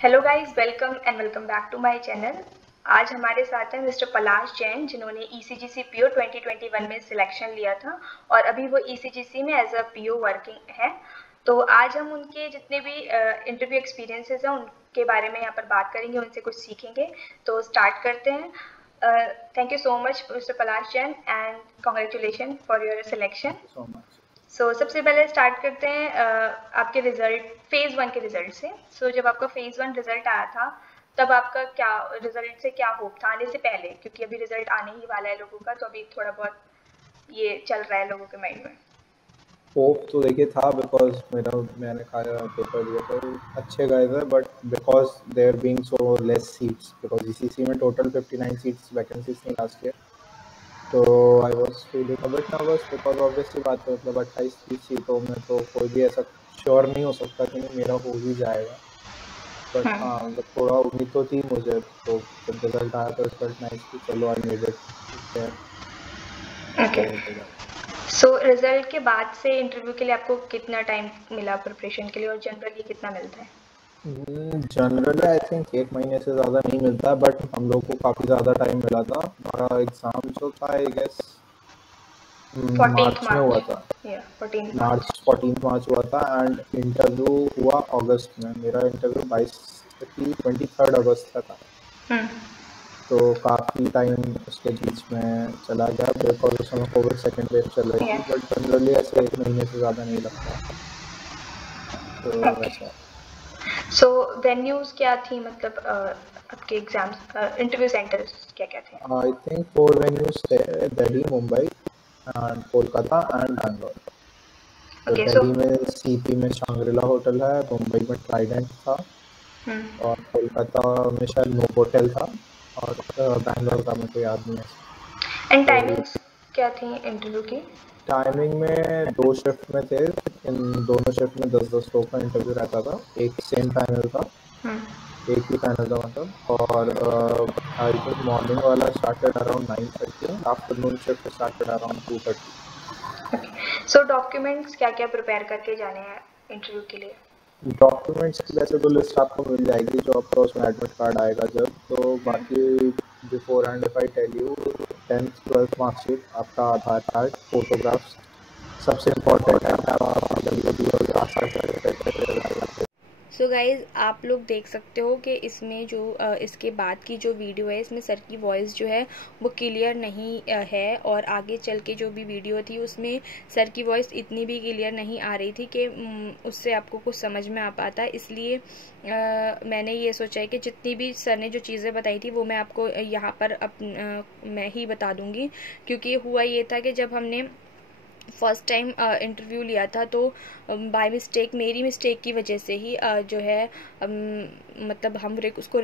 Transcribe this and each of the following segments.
Hello guys, welcome back to my channel. आज हमारे साथ हैं मिस्टर पलाश जैन, जिन्होंने ईसीजीसी पीओ 2021 में सिलेक्शन लिया था और अभी वो ईसीजीसी में एज अ पीओ वर्किंग है। तो आज हम उनके जितने भी इंटरव्यू एक्सपीरियंसेस हैं उनके बारे में यहाँ पर बात करेंगे, उनसे कुछ सीखेंगे। तो स्टार्ट करते हैं। Thank you so much mister Palash Jain and congratulation for your selection. Thank you so much. सबसे पहले स्टार्ट करते हैं आपके रिजल्ट फेज़ 1 के रिजल्ट से। जब आपका फेज़ 1 रिजल्ट आया था, तब आपका क्या रिजल्ट से क्या होप था आने से पहले? क्योंकि अभी रिजल्ट आने ही वाला है लोगों का, तो अभी थोड़ा बहुत ये चल रहा है लोगों के माइंड में। होप तो देखिए था बिकॉज मैंने खाया पेपर दिया तो अच्छे गए थे, but because there being so less seats, because ECC में टोटल 59 सीट्स वैकेंसीज थी लास्ट ईयर। तो I was feeling a bit nervous because obviously बात है, मतलब 28-30 सीटों में तो कोई भी ऐसा श्योर नहीं हो सकता कि नहीं मेरा हो ही जाएगा। बट हाँ, मतलब थोड़ा उम्मीद तो थी मुझे। तो जब रिजल्ट आया तो इट फेल्ट नाइस कि चलो I made it. Okay. Result के बाद से इंटरव्यू के लिए आपको कितना टाइम मिला प्रिपरेशन के लिए, और जनरली कितना मिलता है? जनरली आई थिंक 1 महीने से ज़्यादा नहीं मिलता, बट हम लोग को काफ़ी ज़्यादा टाइम मिला था। हमारा एग्ज़ाम जो था आई गेस 14 मार्च में हुआ था। मार्च या 14 मार्च मार्च। 14 मार्च हुआ था एंड इंटरव्यू हुआ अगस्त में। मेरा इंटरव्यू 23 अगस्त का था। तो काफ़ी टाइम उसके बीच में चला गया बिकॉज उस समय कोविड सेकेंड वेव चल रही थी, बट जनरली ऐसे 1 महीने से ज़्यादा नहीं लगता। तो वैसा वेन्यूज क्या थी, मतलब आपके एग्जाम्स इंटरव्यू सेंटर्स क्या क्या थे? आई थिंक 4 वेन्यूज थे: दिल्ली, मुंबई एंड कोलकाता एंड बैंगलोर। तो ओके। दिल्ली में सीपी में शांग्रीला होटल है, मुंबई में ट्राइडेंट था, और कोलकाता में शायद नोवोटेल था, और बैंगलोर का मेरे को याद नहीं है। एंड तो ये टाइमिंग्स क्या थी इंटरव्यू की? टाइमिंग में 2 शिफ्ट में थे। इन दोनों शिफ्ट में 10-10 लोग का इंटरव्यू रहता था। एक सेम पैनल था, एक ही पैनल था मतलब। और आई थिंक मॉर्निंग वाला started around 9:30, afternoon shift started around 2:30। Documents क्या क्या प्रिपेयर करके जाने हैं इंटरव्यू के लिए? डॉक्यूमेंट्स की वैसे तो लिस्ट आपको मिल जाएगी जो आपका उसमें एडमिट कार्ड आएगा जब। तो बाकी beforehand if I tell you, 10th 12th marksheet, आपका आधार कार्ड, फोटोग्राफ्स सबसे इम्पोर्टेंट है। आपका डब्ल्यू और कास्ट सर्टिफिकेट। सो गाइज, आप लोग देख सकते हो कि इसमें जो इसके बाद की जो वीडियो है, इसमें सर की वॉइस जो है वो क्लियर नहीं है, और आगे चल के जो भी वीडियो थी उसमें सर की वॉइस इतनी भी क्लियर नहीं आ रही थी कि उससे आपको कुछ समझ में आ पाता। इसलिए मैंने ये सोचा है कि जितनी भी सर ने जो चीज़ें बताई थी वो मैं आपको यहाँ पर मैं ही बता दूँगी। क्योंकि हुआ ये था कि जब हमने फर्स्ट टाइम इंटरव्यू लिया था, तो बाय मिस्टेक, मेरी मिस्टेक की वजह से ही जो है मतलब हम उसको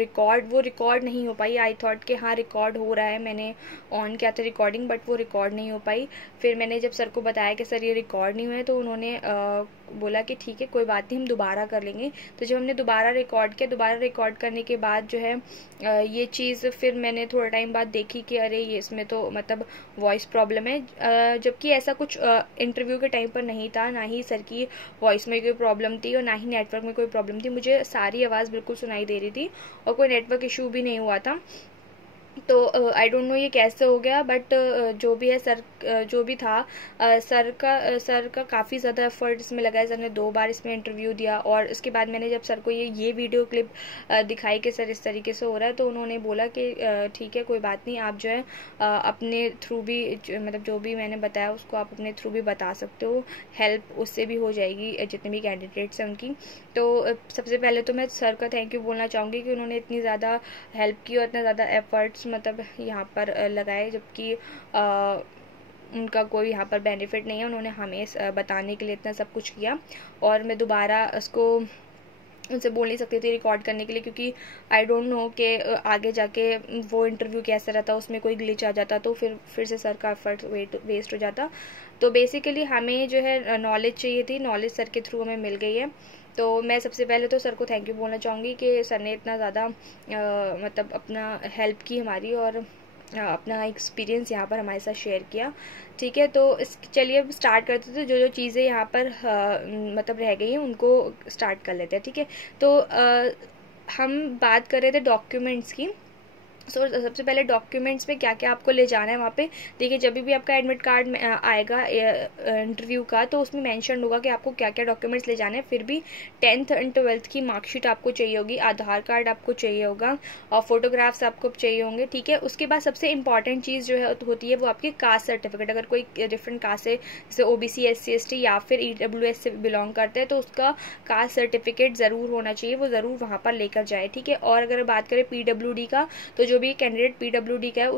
वो रिकॉर्ड नहीं हो पाई। आई थॉट कि हाँ रिकॉर्ड हो रहा है, मैंने ऑन किया था रिकॉर्डिंग, बट वो रिकॉर्ड नहीं हो पाई। फिर मैंने जब सर को बताया कि सर ये रिकॉर्ड नहीं हुआ है, तो उन्होंने बोला कि ठीक है कोई बात नहीं, हम दोबारा कर लेंगे। तो जब हमने दोबारा रिकॉर्ड किया, दोबारा रिकॉर्ड करने के बाद जो है ये चीज़ फिर मैंने थोड़ा टाइम बाद देखी कि अरे ये इसमें तो मतलब वॉइस प्रॉब्लम है। जबकि ऐसा कुछ इंटरव्यू के टाइम पर नहीं था, ना ही सर की वॉइस में कोई प्रॉब्लम थी और ना ही नेटवर्क में कोई प्रॉब्लम थी। मुझे सारी आवाज़ बिल्कुल सुनाई दे रही थी और कोई नेटवर्क इशू भी नहीं हुआ था। तो आई डोंट नो ये कैसे हो गया, बट जो भी है सर जो भी था, सर का काफ़ी ज़्यादा एफर्ट इसमें लगा है। सर ने 2 बार इसमें इंटरव्यू दिया, और उसके बाद मैंने जब सर को ये वीडियो क्लिप दिखाई कि सर इस तरीके से हो रहा है, तो उन्होंने बोला कि ठीक है कोई बात नहीं, आप जो है अपने थ्रू भी मतलब जो भी मैंने बताया उसको आप अपने थ्रू भी बता सकते हो, हेल्प उससे भी हो जाएगी जितने भी कैंडिडेट्स हैं उनकी। तो सबसे पहले तो मैं सर का थैंक यू बोलना चाहूँगी कि उन्होंने इतनी ज़्यादा हेल्प की और इतना ज़्यादा एफर्ट्स मतलब यहाँ पर लगाए, जबकि उनका कोई यहाँ पर बेनिफिट नहीं है। उन्होंने हमें बताने के लिए इतना सब कुछ किया, और मैं दोबारा उसको उनसे बोल नहीं सकती थी रिकॉर्ड करने के लिए, क्योंकि आई डोंट नो कि आगे जाके वो इंटरव्यू कैसा रहता, उसमें कोई ग्लिच आ जाता तो फिर से सर का एफर्ट वेस्ट हो जाता। तो बेसिकली हमें जो है नॉलेज चाहिए थी, नॉलेज सर के थ्रू हमें मिल गई है। तो मैं सबसे पहले तो सर को थैंक यू बोलना चाहूँगी कि सर ने इतना ज़्यादा मतलब अपना हेल्प की हमारी, और अपना एक्सपीरियंस यहाँ पर हमारे साथ शेयर किया। ठीक है, तो चलिए अब स्टार्ट करते थे। जो जो चीज़ें यहाँ पर मतलब रह गई हैं उनको स्टार्ट कर लेते हैं। ठीक है, तो हम बात कर रहे थे डॉक्यूमेंट्स की। सबसे पहले डॉक्यूमेंट्स में क्या क्या आपको ले जाना है वहाँ पे। देखिए, जब भी आपका एडमिट कार्ड आएगा इंटरव्यू का, तो उसमें मेंशन होगा कि आपको क्या क्या डॉक्यूमेंट्स ले जाने हैं। फिर भी 10th एंड 12th की मार्कशीट आपको चाहिए होगी, आधार कार्ड आपको चाहिए होगा, और फोटोग्राफ्स आपको चाहिए होंगे, ठीक है। उसके बाद सबसे इंपॉर्टेंट चीज़ जो है होती है वो आपकी कास्ट सर्टिफिकेट। अगर कोई डिफरेंट कास्ट है, जैसे OBC, SC, ST या फिर EWS से बिलोंग करते हैं, तो उसका कास्ट सर्टिफिकेट ज़रूर होना चाहिए, वो ज़रूर वहाँ पर लेकर जाए, ठीक है। और अगर बात करें PWD का, तो जो भी कैंडिडेट PWD का है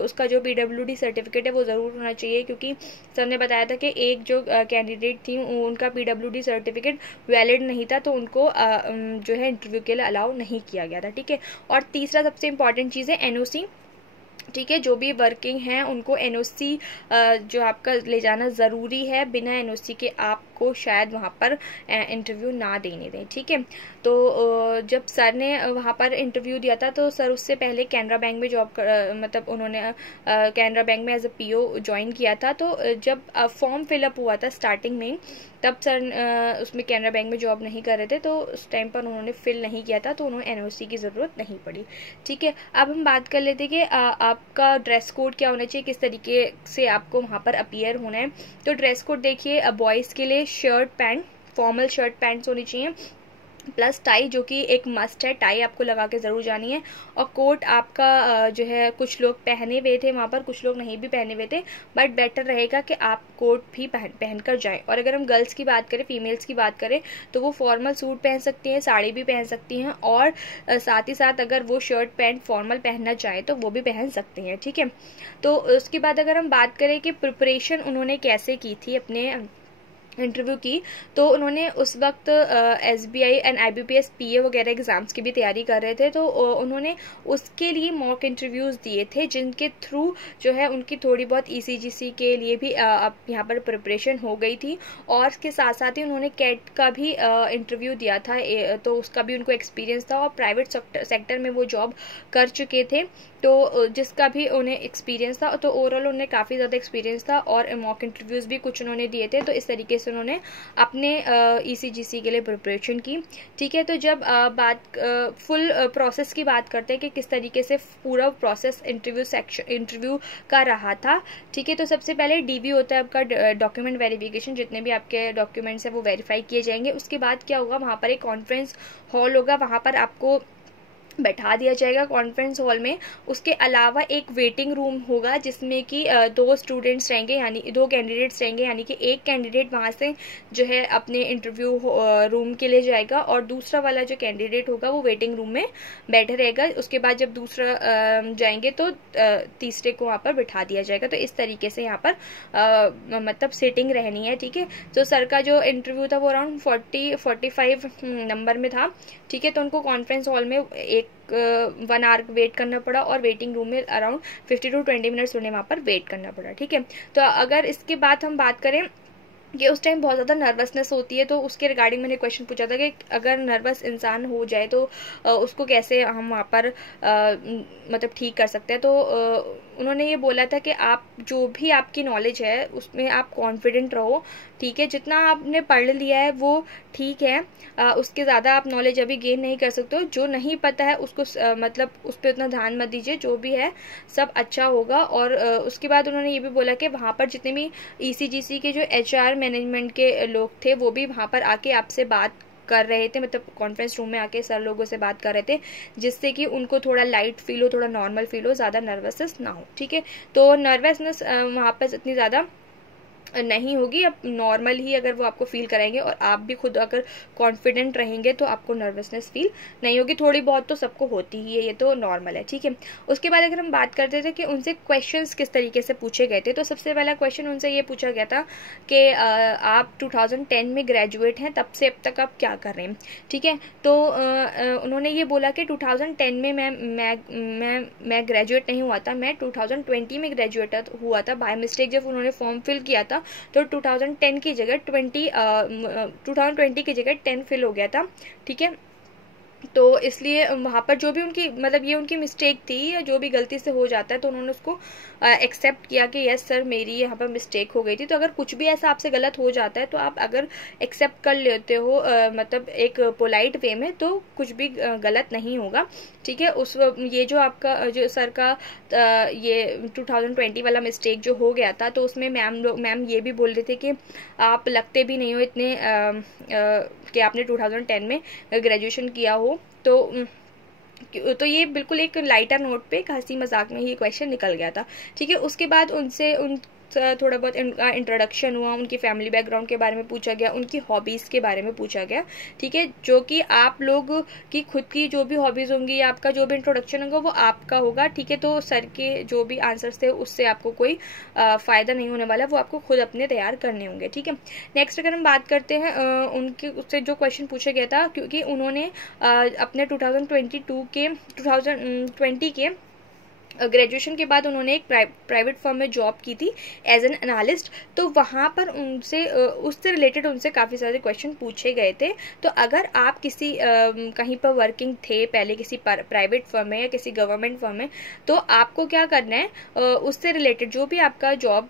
उसका जो PWD सर्टिफिकेट है वो ज़रूर होना चाहिए, क्योंकि सर ने बताया था कि एक जो कैंडिडेट थी उनका PWD सर्टिफिकेट वैलिड नहीं था, तो उनको जो है इंटरव्यू के लिए अलाउ नहीं किया गया था, ठीक है। और तीसरा सबसे इंपॉर्टेंट चीज़ है NOC, ठीक है। जो भी वर्किंग हैं उनको NOC जो आपका ले जाना ज़रूरी है। बिना NOC के आपको शायद वहाँ पर इंटरव्यू ना देने दें, ठीक है। तो जब सर ने वहाँ पर इंटरव्यू दिया था, तो सर उससे पहले कैनरा बैंक में मतलब उन्होंने कैनरा बैंक में एज अ PO ज्वाइन किया था। तो जब फॉर्म फिलअप हुआ था स्टार्टिंग में, तब सर उसमें कैनरा बैंक में जॉब नहीं कर रहे थे, तो उस टाइम पर उन्होंने फिल नहीं किया था, तो उन्होंने NOC की ज़रूरत नहीं पड़ी, ठीक है। अब हम बात कर लेते हैं कि आपका ड्रेस कोड क्या होना चाहिए, किस तरीके से आपको वहाँ पर अपीयर होना है। तो ड्रेस कोड देखिए, बॉयज़ के लिए shirt pant, formal shirt pants होनी चाहिए, प्लस टाई, जो कि एक मस्ट है, टाई आपको लगा के ज़रूर जानी है। और कोट आपका जो है, कुछ लोग पहने हुए थे वहाँ पर, कुछ लोग नहीं भी पहने हुए थे, बट बेटर रहेगा कि आप कोट भी पहन कर जाएं। और अगर हम गर्ल्स की बात करें, फीमेल्स की बात करें, तो वो फॉर्मल सूट पहन सकती हैं, साड़ी भी पहन सकती हैं, और साथ ही साथ अगर वो शर्ट पैंट फॉर्मल पहनना चाहें तो वो भी पहन सकती हैं, ठीक है। तो उसके बाद अगर हम बात करें कि प्रिपरेशन उन्होंने कैसे की थी अपने इंटरव्यू की, तो उन्होंने उस वक्त SBI एंड IBPS PA वगैरह एग्ज़ाम्स की भी तैयारी कर रहे थे, तो उन्होंने उसके लिए मॉक इंटरव्यूज़ दिए थे, जिनके थ्रू जो है उनकी थोड़ी बहुत ECGC के लिए भी अब यहाँ पर प्रिपरेशन हो गई थी। और इसके साथ साथ ही उन्होंने कैट का भी इंटरव्यू दिया था, तो उसका भी उनको एक्सपीरियंस था, और प्राइवेट सेक्टर में वो जॉब कर चुके थे, तो जिसका भी उन्हें एक्सपीरियंस था, तो ओवरऑल उन्हें काफ़ी ज़्यादा एक्सपीरियंस था, और मॉक इंटरव्यूज़ भी कुछ उन्होंने दिए थे। तो इस तरीके से उन्होंने अपने ECGC के लिए प्रिपरेशन की, ठीक है। तो जब फुल प्रोसेस की बात करते हैं कि किस तरीके से पूरा प्रोसेस इंटरव्यू का रहा था, ठीक है। तो सबसे पहले DV होता है आपका डॉक्यूमेंट वेरिफिकेशन, जितने भी आपके डॉक्यूमेंट्स हैं वो वेरीफाई किए जाएंगे। उसके बाद क्या होगा, वहाँ पर एक कॉन्फ्रेंस हॉल होगा, वहाँ पर आपको बैठा दिया जाएगा कॉन्फ्रेंस हॉल में। उसके अलावा एक वेटिंग रूम होगा, जिसमें कि 2 स्टूडेंट्स रहेंगे, यानी 2 कैंडिडेट्स रहेंगे, यानी कि एक कैंडिडेट वहाँ से जो है अपने इंटरव्यू रूम के लिए जाएगा, और दूसरा वाला जो कैंडिडेट होगा वो वेटिंग रूम में बैठे रहेगा। उसके बाद जब दूसरा जाएंगे तो तीसरे को वहाँ पर बिठा दिया जाएगा। तो इस तरीके से यहाँ पर मतलब सेटिंग रहनी है, ठीक है। तो सर का जो इंटरव्यू था वो अराउंड 45 नंबर में था, ठीक है। तो उनको कॉन्फ्रेंस हॉल में 1 आवर वेट करना पड़ा, और वेटिंग रूम में अराउंड 50 to 20 मिनट्स उन्हें वहाँ पर वेट करना पड़ा, ठीक है। तो अगर इसके बाद हम बात करें कि उस टाइम बहुत ज़्यादा नर्वसनेस होती है, तो उसके रिगार्डिंग मैंने क्वेश्चन पूछा था कि अगर नर्वस इंसान हो जाए तो उसको कैसे हम वहाँ पर मतलब ठीक कर सकते हैं। तो उन्होंने ये बोला था कि आप जो भी आपकी नॉलेज है उसमें आप कॉन्फिडेंट रहो, ठीक है। जितना आपने पढ़ लिया है वो ठीक है, उसके ज़्यादा आप नॉलेज अभी गेन नहीं कर सकते हो। जो नहीं पता है उसको मतलब उस पर उतना ध्यान मत दीजिए, जो भी है सब अच्छा होगा। और उसके बाद उन्होंने ये भी बोला कि वहाँ पर जितने भी ECGC के जो HR मैनेजमेंट के लोग थे वो भी वहाँ पर आके आपसे बात कर रहे थे, मतलब कॉन्फ्रेंस रूम में आके सर लोगों से बात कर रहे थे, जिससे कि उनको थोड़ा लाइट फील हो, थोड़ा नॉर्मल फील हो, ज़्यादा नर्वसनेस ना हो, ठीक है। तो नर्वसनेस वहाँ पर इतनी ज़्यादा नहीं होगी, अब नॉर्मल ही अगर वो आपको फील कराएंगे, और आप भी खुद अगर कॉन्फिडेंट रहेंगे तो आपको नर्वसनेस फील नहीं होगी। थोड़ी बहुत तो सबको होती ही है, ये तो नॉर्मल है, ठीक है। उसके बाद अगर हम बात करते थे कि उनसे क्वेश्चंस किस तरीके से पूछे गए थे, तो सबसे पहला क्वेश्चन उनसे ये पूछा गया था कि आप 2010 में ग्रेजुएट हैं, तब से अब तक आप क्या कर रहे हैं, ठीक है। तो उन्होंने ये बोला कि 2010 में मैं ग्रेजुएट नहीं हुआ था, मैं 2020 में ग्रेजुएट हुआ था। बाय मिस्टेक जब उन्होंने फॉर्म फिल किया था तो 2010 की जगह 2020 की जगह 10 फिल हो गया था, ठीक है। तो इसलिए वहाँ पर जो भी उनकी मतलब ये उनकी मिस्टेक थी या जो भी गलती से हो जाता है तो उन्होंने उसको एक्सेप्ट किया कि यस सर मेरी यहाँ पर मिस्टेक हो गई थी। तो अगर कुछ भी ऐसा आपसे गलत हो जाता है तो आप अगर एक्सेप्ट कर लेते हो मतलब एक पोलाइट वे में, तो कुछ भी गलत नहीं होगा, ठीक है। ये जो आपका जो सर का ये 2020 वाला मिस्टेक जो हो गया था, तो उसमें मैम ये भी बोल रहे थे कि आप लगते भी नहीं हो इतने कि आपने 2010 में ग्रेजुएशन किया हो। तो ये बिल्कुल एक लाइटर नोट पे एक हंसी मजाक में ही क्वेश्चन निकल गया था, ठीक है। उसके बाद उनसे थोड़ा बहुत इंट्रोडक्शन हुआ, उनकी फैमिली बैकग्राउंड के बारे में पूछा गया, उनकी हॉबीज़ के बारे में पूछा गया, ठीक है। जो कि आप लोग की खुद की जो भी हॉबीज़ होंगी या आपका जो भी इंट्रोडक्शन होगा वो आपका होगा, ठीक है। तो सर के जो भी आंसर्स थे उससे आपको कोई फ़ायदा नहीं होने वाला, वो आपको खुद अपने तैयार करने होंगे, ठीक है। नेक्स्ट अगर हम बात करते हैं उनके उससे जो क्वेश्चन पूछा गया था, क्योंकि उन्होंने अपने 2020 के ग्रेजुएशन के बाद उन्होंने एक प्राइवेट फर्म में जॉब की थी एज एन एनालिस्ट। तो वहाँ पर उनसे उससे रिलेटेड उनसे काफ़ी सारे क्वेश्चन पूछे गए थे। तो अगर आप किसी कहीं पर वर्किंग थे पहले किसी प्राइवेट फर्म में या किसी गवर्नमेंट फर्म में, तो आपको क्या करना है उससे रिलेटेड जो भी आपका जॉब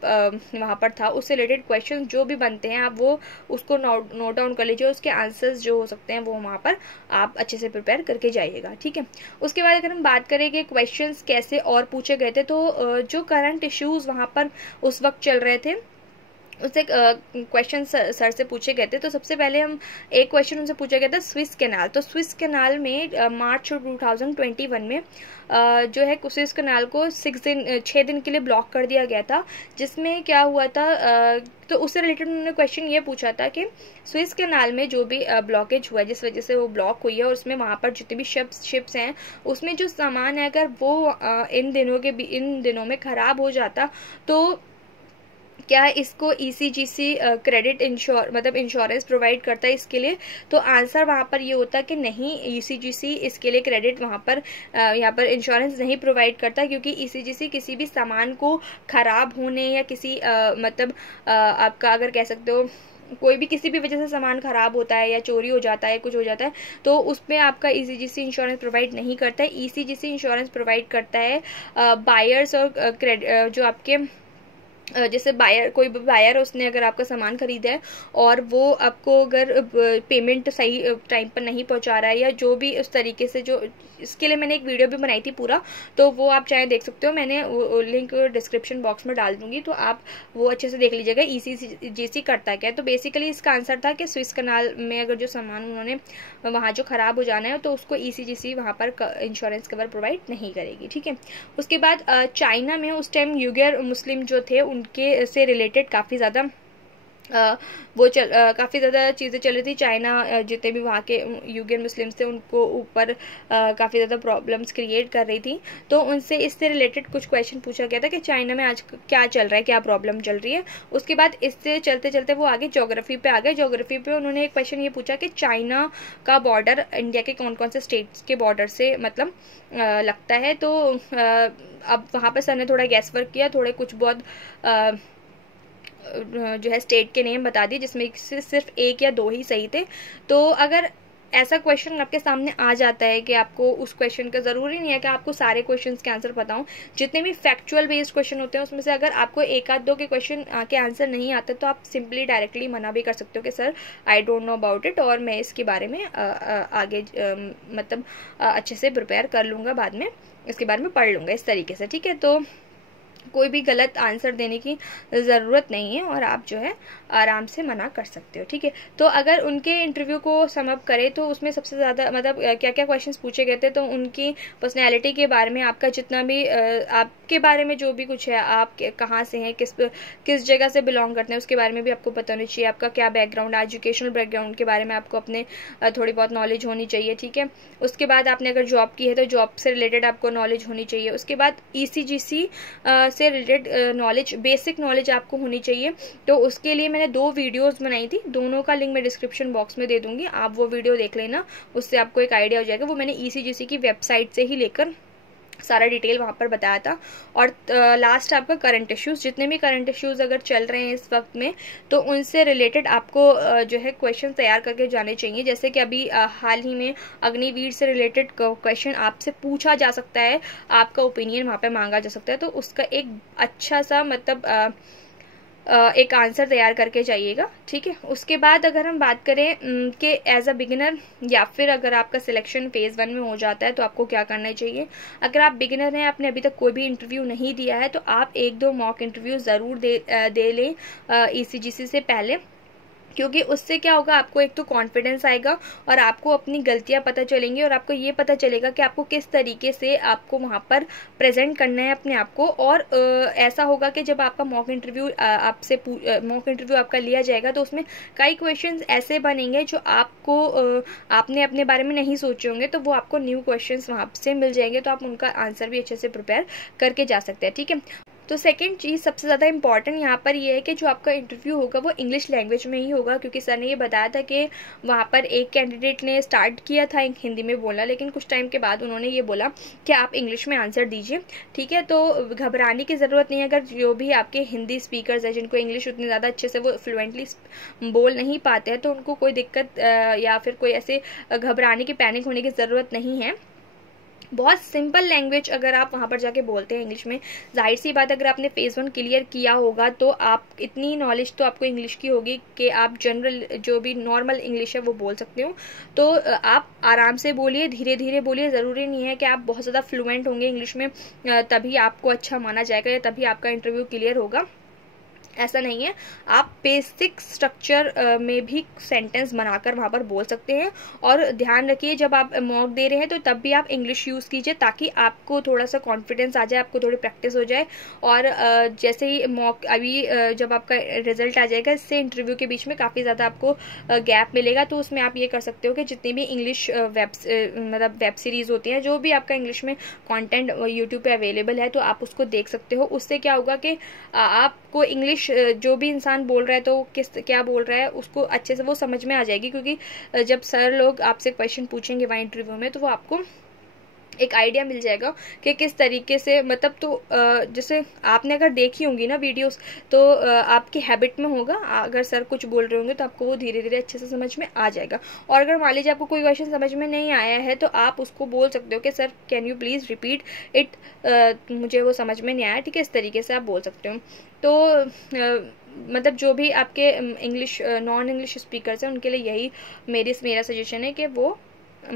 वहाँ पर था उससे रिलेटेड क्वेश्चन जो भी बनते हैं आप वो उसको नोट डाउन कर लीजिए, उसके आंसर्स जो हो सकते हैं वो वहाँ पर आप अच्छे से प्रिपेयर करके जाइएगा, ठीक है। उसके बाद अगर हम बात करें कि क्वेश्चन कैसे और पूछे गए थे, तो जो करंट इश्यूज वहां पर उस वक्त चल रहे थे उससे क्वेश्चन सर से पूछे गए थे। तो सबसे पहले हम एक क्वेश्चन उनसे पूछा गया था स्विस कैनाल। तो स्विस कैनाल में मार्च 2021 में जो है स्विस कैनाल को 6 दिन के लिए ब्लॉक कर दिया गया था, जिसमें क्या हुआ था तो उससे रिलेटेड उन्होंने क्वेश्चन ये पूछा था कि स्विस कैनाल में जो भी ब्लॉकेज हुआ जिस वजह से वो ब्लॉक हुई है, और उसमें वहाँ पर जितने भी शिप्स हैं उसमें जो सामान है अगर वो इन दिनों में खराब हो जाता तो क्या इसको ECGC क्रेडिट इंश्योरेंस प्रोवाइड करता है इसके लिए। तो आंसर वहाँ पर ये होता कि नहीं, ECGC इसके लिए क्रेडिट यहाँ पर इंश्योरेंस नहीं प्रोवाइड करता, क्योंकि ECGC किसी भी सामान को खराब होने या किसी आपका अगर कह सकते हो कोई भी किसी भी वजह से सामान खराब होता है या चोरी हो जाता है कुछ हो जाता है तो उसमें आपका ECGC इंश्योरेंस प्रोवाइड नहीं करता है। ECGC इंश्योरेंस प्रोवाइड करता है बायर्स और जो आपके जैसे कोई बायर उसने अगर आपका सामान खरीदा है और वो आपको अगर पेमेंट सही टाइम पर नहीं पहुंचा रहा है या जो भी उस तरीके से, जो इसके लिए मैंने एक वीडियो भी बनाई थी पूरा, तो वो आप चाहे देख सकते हो, मैंने लिंक डिस्क्रिप्शन बॉक्स में डाल दूंगी, तो आप वो अच्छे से देख लीजिएगा ECGC करता क्या है। तो बेसिकली इसका आंसर था कि स्विस कैनाल में अगर जो सामान उन्होंने वहाँ जो खराब हो जाना है तो उसको ECGC वहाँ पर इंश्योरेंस कवर प्रोवाइड नहीं करेगी, ठीक है। उसके बाद चाइना में उस टाइम उइगर मुस्लिम जो थे उनके से रिलेटेड काफ़ी ज़्यादा काफ़ी ज़्यादा चीज़ें चल रही थी। चाइना जितने भी वहाँ के उइगर मुस्लिम्स थे उनको ऊपर काफ़ी ज़्यादा प्रॉब्लम्स क्रिएट कर रही थी। तो उनसे इससे रिलेटेड कुछ क्वेश्चन पूछा गया था कि चाइना में आज क्या चल रहा है, क्या प्रॉब्लम चल रही है। उसके बाद इससे चलते चलते वो आगे ज्योग्राफी पे आ गए। ज्योग्राफी पे उन्होंने एक क्वेश्चन ये पूछा कि चाइना का बॉर्डर इंडिया के कौन कौन से स्टेट्स के बॉर्डर से मतलब लगता है। तो अब वहाँ पर सर ने थोड़ा गैस वर्क किया, थोड़े कुछ बहुत जो है स्टेट के नेम बता दिए, जिसमें से सिर्फ 1 या 2 ही सही थे। तो अगर ऐसा क्वेश्चन आपके सामने आ जाता है कि आपको उस क्वेश्चन का ज़रूरी नहीं है कि आपको सारे क्वेश्चंस के आंसर पता हों, जितने भी फैक्चुअल बेस्ड क्वेश्चन होते हैं उसमें से अगर आपको 1 आध 2 के क्वेश्चन के आंसर नहीं आते तो आप सिंपली डायरेक्टली मना भी कर सकते हो कि sir I don't know about it, और मैं इसके बारे में आगे मतलब अच्छे से प्रिपेयर कर लूँगा, बाद में इसके बारे में पढ़ लूँगा, इस तरीके से, ठीक है। तो कोई भी गलत आंसर देने की ज़रूरत नहीं है और आप जो है आराम से मना कर सकते हो, ठीक है। तो अगर उनके इंटरव्यू को समअप करें तो उसमें सबसे ज़्यादा मतलब क्या क्या क्वेश्चंस पूछे गए थे, तो उनकी पर्सनैलिटी के बारे में, आपका जितना भी आपके बारे में जो भी कुछ है, आप कहाँ से हैं, किस जगह से बिलोंग करते हैं, उसके बारे में भी आपको पता होनी चाहिए। आपका क्या बैकग्राउंड, एजुकेशनल बैकग्राउंड के बारे में आपको अपने थोड़ी बहुत नॉलेज होनी चाहिए, ठीक है। उसके बाद आपने अगर जॉब की है तो जॉब से रिलेटेड आपको नॉलेज होनी चाहिए। उसके बाद ECGC से रिलेटेड नॉलेज, बेसिक नॉलेज आपको होनी चाहिए। तो उसके लिए मैंने 2 वीडियोस बनाई थी, दोनों का लिंक मैं डिस्क्रिप्शन बॉक्स में दे दूंगी, आप वो वीडियो देख लेना, उससे आपको एक आइडिया हो जाएगा। वो मैंने ECGC की वेबसाइट से ही लेकर सारा डिटेल वहाँ पर बताया था। और लास्ट आपका करंट इश्यूज़, जितने भी करंट इश्यूज़ अगर चल रहे हैं इस वक्त में तो उनसे रिलेटेड आपको जो है क्वेश्चन तैयार करके जाने चाहिए। जैसे कि अभी हाल ही में अग्निवीर से रिलेटेड क्वेश्चन आपसे पूछा जा सकता है, आपका ओपिनियन वहाँ पे मांगा जा सकता है, तो उसका एक अच्छा सा मतलब एक आंसर तैयार करके जाइएगा, ठीक है। उसके बाद अगर हम बात करें कि एज अ बिगिनर या फिर अगर आपका सिलेक्शन फेज़ 1 में हो जाता है तो आपको क्या करना चाहिए। अगर आप बिगिनर हैं, आपने अभी तक कोई भी इंटरव्यू नहीं दिया है, तो आप 1-2 मॉक इंटरव्यू ज़रूर दे लें ECGC से पहले, क्योंकि उससे क्या होगा, आपको एक तो कॉन्फिडेंस आएगा और आपको अपनी गलतियां पता चलेंगी और आपको ये पता चलेगा कि आपको किस तरीके से आपको वहां पर प्रेजेंट करना है अपने आप को। और ऐसा होगा कि जब आपका मॉक इंटरव्यू आपका लिया जाएगा तो उसमें कई क्वेश्चंस ऐसे बनेंगे जो आपको आपने अपने बारे में नहीं सोचे होंगे, तो वो आपको न्यू क्वेश्चंस वहां से मिल जाएंगे, तो आप उनका आंसर भी अच्छे से प्रिपेयर करके जा सकते हैं, ठीक है। तो सेकंड चीज़ सबसे ज़्यादा इंपॉर्टेंट यहाँ पर ये है कि जो आपका इंटरव्यू होगा वो इंग्लिश लैंग्वेज में ही होगा, क्योंकि सर ने ये बताया था कि वहाँ पर एक कैंडिडेट ने स्टार्ट किया था हिंदी में बोलना, लेकिन कुछ टाइम के बाद उन्होंने ये बोला कि आप इंग्लिश में आंसर दीजिए, ठीक है। तो घबराने की ज़रूरत नहीं है। अगर जो भी आपके हिंदी स्पीकर्स हैं जिनको इंग्लिश उतनी ज़्यादा अच्छे से वो फ्लुएंटली बोल नहीं पाते हैं, तो उनको कोई दिक्कत या फिर कोई ऐसे घबराने की, पैनिक होने की ज़रूरत नहीं है। बहुत सिंपल लैंग्वेज अगर आप वहाँ पर जाके बोलते हैं इंग्लिश में, जाहिर सी बात अगर आपने फेज़ 1 क्लियर किया होगा तो आप इतनी नॉलेज तो आपको इंग्लिश की होगी कि आप जनरल जो भी नॉर्मल इंग्लिश है वो बोल सकते हो। तो आप आराम से बोलिए, धीरे धीरे बोलिए। ज़रूरी नहीं है कि आप बहुत ज़्यादा फ्लुएंट होंगे इंग्लिश में तभी आपको अच्छा माना जाएगा या तभी आपका इंटरव्यू क्लियर होगा, ऐसा नहीं है। आप बेसिक स्ट्रक्चर में भी सेंटेंस बनाकर वहाँ पर बोल सकते हैं। और ध्यान रखिए जब आप मॉक दे रहे हैं तो तब भी आप इंग्लिश यूज़ कीजिए, ताकि आपको थोड़ा सा कॉन्फिडेंस आ जाए, आपको थोड़ी प्रैक्टिस हो जाए। और जैसे ही मॉक अभी जब आपका रिजल्ट आ जाएगा, इससे इंटरव्यू के बीच में काफ़ी ज़्यादा आपको गैप मिलेगा, तो उसमें आप ये कर सकते हो कि जितनी भी इंग्लिश वेब सीरीज़ होती हैं, जो भी आपका इंग्लिश में कॉन्टेंट यूट्यूब पर अवेलेबल है, तो आप उसको देख सकते हो। उससे क्या होगा कि आपको इंग्लिश जो भी इंसान बोल रहा है तो क्या बोल रहा है उसको अच्छे से वो समझ में आ जाएगी, क्योंकि जब सर लोग आपसे क्वेश्चन पूछेंगे वहाँ इंटरव्यू में, तो वो आपको एक आइडिया मिल जाएगा कि किस तरीके से, मतलब तो जैसे आपने अगर देखी होंगी ना वीडियोस, तो आपकी हैबिट में होगा, अगर सर कुछ बोल रहे होंगे तो आपको वो धीरे धीरे अच्छे से समझ में आ जाएगा। और अगर मान लीजिए आपको कोई क्वेश्चन समझ में नहीं आया है तो आप उसको बोल सकते हो कि sir can you please repeat it, मुझे वो समझ में नहीं आया, ठीक है। इस तरीके से आप बोल सकते हो। तो मतलब जो भी आपके इंग्लिश नॉन इंग्लिश स्पीकर्स हैं उनके लिए यही मेरा सजेशन है कि वो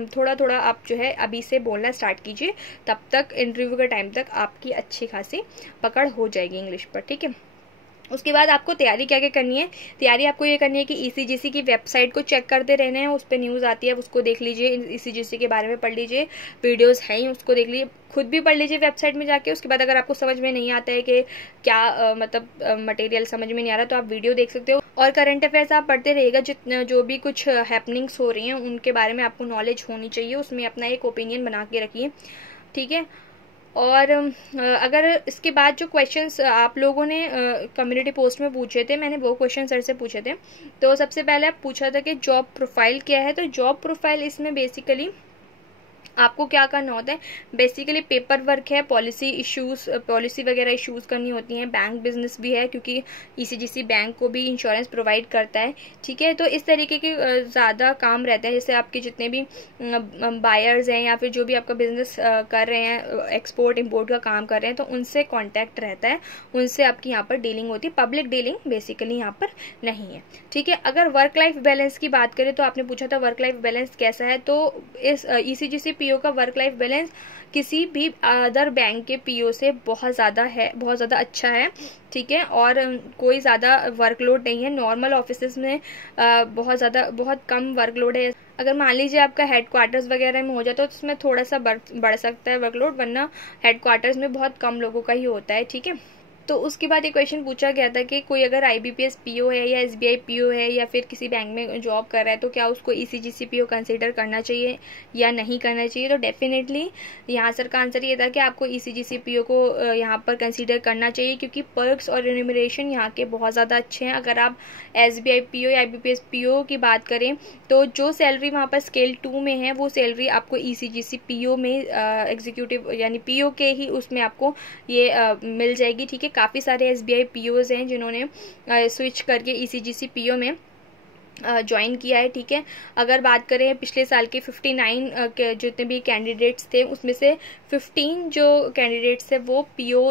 थोड़ा थोड़ा आप जो है अभी से बोलना स्टार्ट कीजिए, तब तक इंटरव्यू के टाइम तक आपकी अच्छी खासी पकड़ हो जाएगी इंग्लिश पर, ठीक है। उसके बाद आपको तैयारी क्या क्या करनी है। तैयारी आपको ये करनी है कि ECGC की वेबसाइट को चेक करते रहना है, उस पर न्यूज़ आती है उसको देख लीजिए, ECGC के बारे में पढ़ लीजिए, वीडियोस हैं ही उसको देख लीजिए, खुद भी पढ़ लीजिए वेबसाइट में जाके। उसके बाद अगर आपको समझ में नहीं आता है कि क्या मतलब मटेरियल समझ में नहीं आ रहा, तो आप वीडियो देख सकते हो। और करंट अफेयर्स आप पढ़ते रहिएगा, जितने जो भी कुछ हैपनिंग्स हो रही हैं उनके बारे में आपको नॉलेज होनी चाहिए, उसमें अपना एक ओपिनियन बना के रखिए, ठीक है। और अगर इसके बाद जो क्वेश्चंस आप लोगों ने कम्युनिटी पोस्ट में पूछे थे, मैंने वो क्वेश्चन सर से पूछे थे। तो सबसे पहले आप पूछा था कि जॉब प्रोफाइल क्या है। तो जॉब प्रोफाइल इसमें बेसिकली आपको क्या करना होता है, बेसिकली पेपर वर्क है, पॉलिसी वगैरह इश्यूज़ करनी होती हैं, बैंक बिजनेस भी है क्योंकि ECGC बैंक को भी इंश्योरेंस प्रोवाइड करता है, ठीक है। तो इस तरीके के ज़्यादा काम रहते हैं। जैसे आपके जितने भी बायर्स हैं या फिर जो भी आपका बिजनेस कर रहे हैं, एक्सपोर्ट इम्पोर्ट का काम कर रहे हैं, तो उनसे कॉन्टैक्ट रहता है, उनसे आपकी यहाँ पर डीलिंग होती है। पब्लिक डीलिंग बेसिकली यहाँ पर नहीं है, ठीक है। अगर वर्क लाइफ बैलेंस की बात करें तो आपने पूछा था वर्क लाइफ बैलेंस कैसा है। तो इस ECGC PO का वर्क लाइफ बैलेंस किसी भी अदर बैंक के PO से बहुत ज़्यादा अच्छा है, ठीक है। और कोई ज़्यादा वर्कलोड नहीं है। नॉर्मल ऑफिसेज में बहुत कम वर्कलोड है। अगर मान लीजिए आपका हेडक्वार्टर्स वगैरह में हो जाए तो उसमें थोड़ा सा बढ़ सकता है वर्कलोड, वरना हेडक्वार्टर्स में बहुत कम लोगों का ही होता है, ठीक है। तो उसके बाद एक क्वेश्चन पूछा गया था कि कोई अगर IBPS PO है या SBI PO है या फिर किसी बैंक में जॉब कर रहा है तो क्या उसको ECGC PO कंसीडर करना चाहिए या नहीं करना चाहिए। तो डेफिनेटली यहाँ सर का आंसर ये था कि आपको ECGC PO को यहाँ पर कंसीडर करना चाहिए, क्योंकि पर्क्स और रिम्यूनरेशन यहाँ के बहुत ज़्यादा अच्छे हैं। अगर आप SBI PO या IBPS PO की बात करें तो जो सैलरी वहाँ पर स्केल 2 में है वो सैलरी आपको ECGC PO में एग्जीक्यूटिव यानी PO के ही उसमें आपको ये मिल जाएगी। ठीक है, काफ़ी सारे SBI POs हैं जिन्होंने स्विच करके ECGC PO में ज्वाइन किया है। ठीक है, अगर बात करें पिछले साल के 59 के जितने भी कैंडिडेट्स थे उसमें से 15 जो कैंडिडेट्स थे वो PO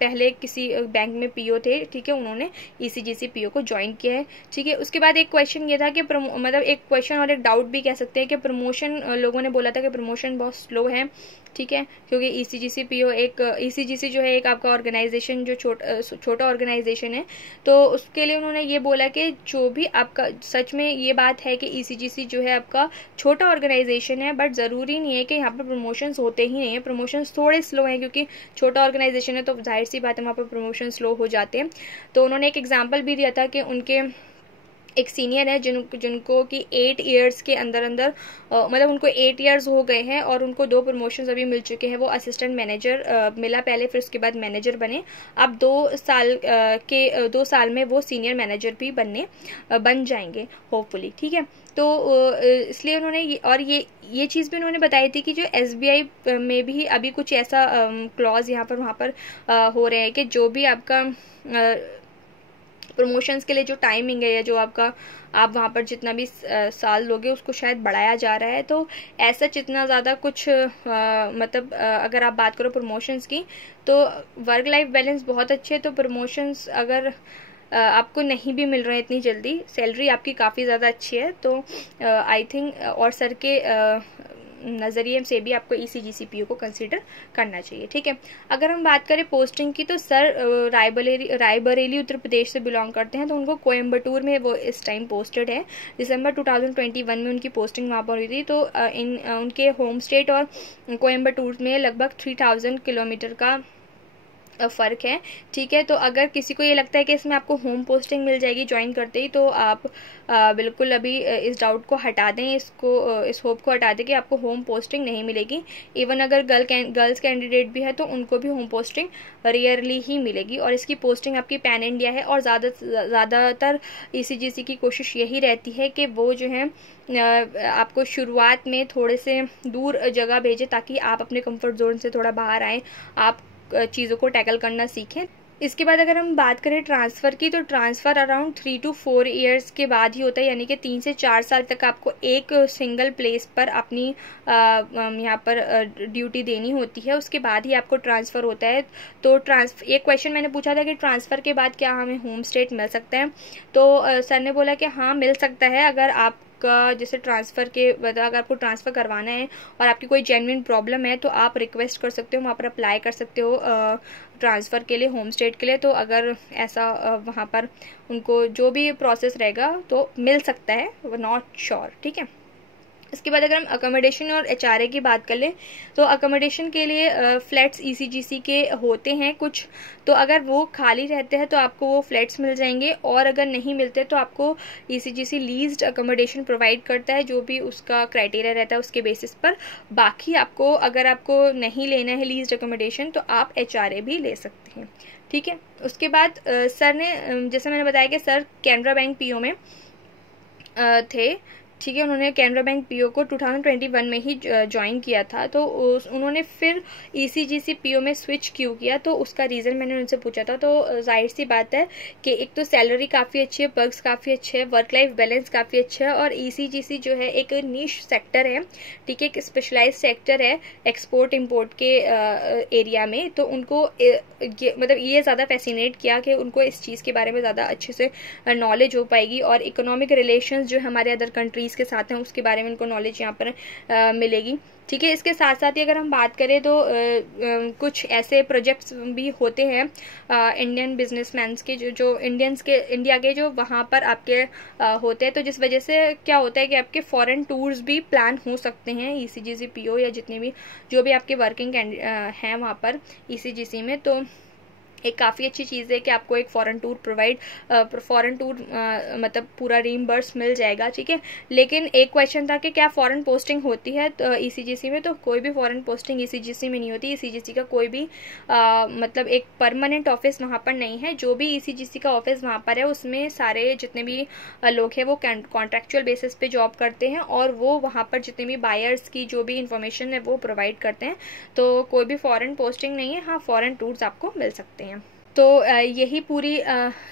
पहले किसी बैंक में PO थे। ठीक है, उन्होंने ECGC PO को ज्वाइन किया है। ठीक है, उसके बाद एक क्वेश्चन ये था कि मतलब एक क्वेश्चन और एक डाउट भी कह सकते हैं कि प्रमोशन, लोगों ने बोला था कि प्रमोशन बहुत स्लो है। ठीक है, क्योंकि ECGC PO एक ECGC जो है एक आपका ऑर्गेनाइजेशन जो छोटा ऑर्गेनाइजेशन है, तो उसके लिए उन्होंने ये बोला कि जो भी आपका, सच में ये बात है कि ECGC जो है आपका छोटा ऑर्गेनाइजेशन है, बट ज़रूरी नहीं है कि यहाँ पर प्रमोशंस होते ही नहीं है। प्रमोशंस थोड़े स्लो हैं क्योंकि छोटा ऑर्गेनाइजेशन है, तो जाहिर सी बात है वहाँ पर प्रमोशन स्लो हो जाते हैं। तो उन्होंने एक एग्जाम्पल भी दिया था कि उनके एक सीनियर है जिनको कि 8 इयर्स के अंदर मतलब उनको 8 इयर्स हो गए हैं और उनको 2 प्रमोशंस अभी मिल चुके हैं। वो असिस्टेंट मैनेजर मिला पहले, फिर उसके बाद मैनेजर बने। अब 2 साल में वो सीनियर मैनेजर भी बन जाएंगे होपफुली। ठीक है, तो इसलिए उन्होंने ये चीज़ भी उन्होंने बताई थी कि जो SBI में भी अभी कुछ ऐसा क्लॉज यहाँ पर वहाँ पर हो रहे हैं कि जो भी आपका प्रमोशंस के लिए जो टाइमिंग है या जो आप वहाँ पर जितना भी साल लोगे उसको शायद बढ़ाया जा रहा है। तो ऐसा जितना ज़्यादा कुछ मतलब अगर आप बात करो प्रमोशंस की तो वर्क लाइफ बैलेंस बहुत अच्छे है। तो प्रमोशंस अगर आपको नहीं भी मिल रहे हैं इतनी जल्दी, सैलरी आपकी काफ़ी ज़्यादा अच्छी है, तो आई थिंक और सर के नज़रिए से भी आपको ECGC PO को कंसीडर करना चाहिए। ठीक है, अगर हम बात करें पोस्टिंग की तो सर रायबरेली उत्तर प्रदेश से बिलोंग करते हैं, तो उनको कोयम्बटूर में वो इस टाइम पोस्टेड है। दिसंबर 2021 में उनकी पोस्टिंग वहाँ पर हुई थी। तो उनके होम स्टेट और कोयम्बटूर में लगभग 3000 किलोमीटर का फ़र्क है। ठीक है, तो अगर किसी को ये लगता है कि इसमें आपको होम पोस्टिंग मिल जाएगी ज्वाइन करते ही, तो आप बिल्कुल अभी इस डाउट को हटा दें, इस होप को हटा दें कि आपको होम पोस्टिंग नहीं मिलेगी। इवन अगर गर्ल्स कैंडिडेट भी है तो उनको भी होम पोस्टिंग रेयरली ही मिलेगी, और इसकी पोस्टिंग आपकी पैन इंडिया है। और ज़्यादातर ECGC की कोशिश यही रहती है कि वो जो है आपको शुरुआत में थोड़े से दूर जगह भेजे ताकि आप अपने कंफर्ट जोन से थोड़ा बाहर आएँ, आप चीज़ों को टैकल करना सीखें। इसके बाद अगर हम बात करें ट्रांसफ़र की, तो ट्रांसफ़र अराउंड 3 to 4 इयर्स के बाद ही होता है, यानी कि 3 से 4 साल तक आपको एक सिंगल प्लेस पर अपनी यहाँ पर ड्यूटी देनी होती है, उसके बाद ही आपको ट्रांसफ़र होता है। तो एक क्वेश्चन मैंने पूछा था कि ट्रांसफ़र के बाद क्या हमें होम स्टेट मिल सकता है, तो सर ने बोला कि हाँ मिल सकता है। अगर आप जैसे ट्रांसफ़र के अगर आपको ट्रांसफ़र करवाना है और आपकी कोई जेन्युइन प्रॉब्लम है तो आप रिक्वेस्ट कर सकते हो, वहाँ पर अप्लाई कर सकते हो ट्रांसफ़र के लिए, होम स्टेट के लिए। तो अगर ऐसा वहाँ पर उनको जो भी प्रोसेस रहेगा तो मिल सकता है, नॉट श्योर। ठीक है, इसके बाद अगर हम अकोमोडेशन और HRA की बात कर लें तो अकोमोडेशन के लिए फ्लैट्स ECGC के होते हैं कुछ, तो अगर वो खाली रहते हैं तो आपको वो फ्लैट्स मिल जाएंगे, और अगर नहीं मिलते तो आपको ECGC लीज्ड अकोमोडेशन प्रोवाइड करता है, जो भी उसका क्राइटेरिया रहता है उसके बेसिस पर। बाकी आपको अगर आपको नहीं लेना है लीज्ड अकोमोडेशन तो आप HRA भी ले सकते हैं। ठीक है, उसके बाद सर ने जैसे मैंने बताया कि सर कैनरा बैंक PO में थे। ठीक है, उन्होंने कैनरा बैंक PO को 2021 में ही ज्वाइन किया था, तो उन्होंने फिर ECGC PO में स्विच क्यों किया, तो उसका रीज़न मैंने उनसे पूछा था। तो जाहिर सी बात है कि एक तो सैलरी काफ़ी अच्छी है, पर्क्स काफ़ी अच्छे हैं, वर्क लाइफ बैलेंस काफ़ी अच्छा है, और ECGC जो है एक नीश सेक्टर है। ठीक है, एक स्पेशलाइज सेक्टर है एक्सपोर्ट इम्पोर्ट के एरिया में, तो उनको मतलब ये ज़्यादा फैसिनेट किया कि उनको इस चीज़ के बारे में ज़्यादा अच्छे से नॉलेज हो पाएगी, और इकोनॉमिक रिलेशंस जो हमारे अदर कंट्रीज़ के साथ हैं उसके बारे में उनको नॉलेज यहाँ पर मिलेगी। ठीक है, इसके साथ साथ ही अगर हम बात करें तो कुछ ऐसे प्रोजेक्ट्स भी होते हैं इंडियन बिजनेसमैन्स के जो इंडिया के जो वहाँ पर आपके होते हैं, तो जिस वजह से क्या होता है कि आपके फॉरेन टूर्स भी प्लान हो सकते हैं ECGC PO या जितने भी जो भी आपके वर्किंग हैं वहाँ पर ECGC में। तो एक काफ़ी अच्छी चीज़ है कि आपको एक फ़ॉरेन टूर मतलब पूरा रीइंबर्स मिल जाएगा, ठीक है। लेकिन एक क्वेश्चन था कि क्या फ़ॉरेन पोस्टिंग होती है तो ECGC में, तो कोई भी फ़ॉरेन पोस्टिंग ECGC में नहीं होती। ECGC का कोई भी मतलब एक परमानेंट ऑफिस वहाँ पर नहीं है। जो भी ECGC का ऑफिस वहाँ पर है उसमें सारे जितने भी लोग हैं वो कॉन्ट्रैक्चुअल बेसिस पे जॉब करते हैं और वो वहाँ पर जितने भी बायर्स की जो भी इंफॉर्मेशन है वो प्रोवाइड करते हैं। तो कोई भी फ़ॉरेन पोस्टिंग नहीं है। हाँ, फ़ॉरेन टूर्स आपको मिल सकते हैं। तो यही पूरी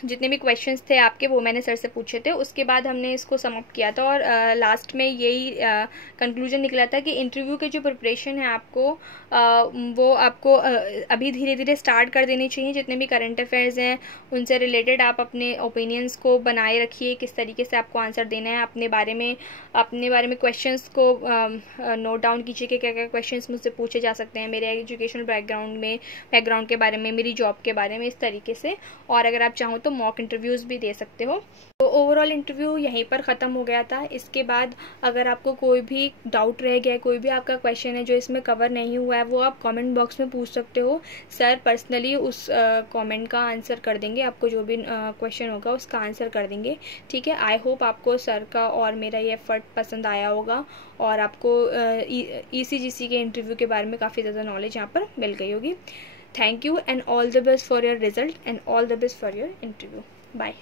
जितने भी क्वेश्चंस थे आपके वो मैंने सर से पूछे थे। उसके बाद हमने इसको समअप किया था और लास्ट में यही कंक्लूजन निकला था कि इंटरव्यू के जो प्रिपरेशन है आपको वो आपको अभी धीरे धीरे स्टार्ट कर देनी चाहिए। जितने भी करंट अफेयर्स हैं उनसे रिलेटेड आप अपने ओपिनियंस को बनाए रखिए, किस तरीके से आपको आंसर देना है। अपने बारे में क्वेश्चंस को नोट डाउन कीजिए कि क्या क्या क्वेश्चंस मुझसे पूछे जा सकते हैं मेरे एजुकेशनल बैकग्राउंड के बारे में, मेरी जॉब के बारे में, इस तरीके से। और अगर आप चाहो तो मॉक इंटरव्यूज़ भी दे सकते हो। तो ओवरऑल इंटरव्यू यहीं पर ख़त्म हो गया था। इसके बाद अगर आपको कोई भी डाउट रह गया है, कोई भी आपका क्वेश्चन है जो इसमें कवर नहीं हुआ है, वो आप कमेंट बॉक्स में पूछ सकते हो। सर पर्सनली उस कमेंट का आंसर कर देंगे, आपको जो भी क्वेश्चन होगा उसका आंसर कर देंगे, ठीक है। आई होप आपको सर का और मेरा ये एफर्ट पसंद आया होगा और आपको ECGC के इंटरव्यू के बारे में काफ़ी ज़्यादा नॉलेज यहाँ पर मिल गई होगी। Thank you and all the best for your result and all the best for your interview. Bye.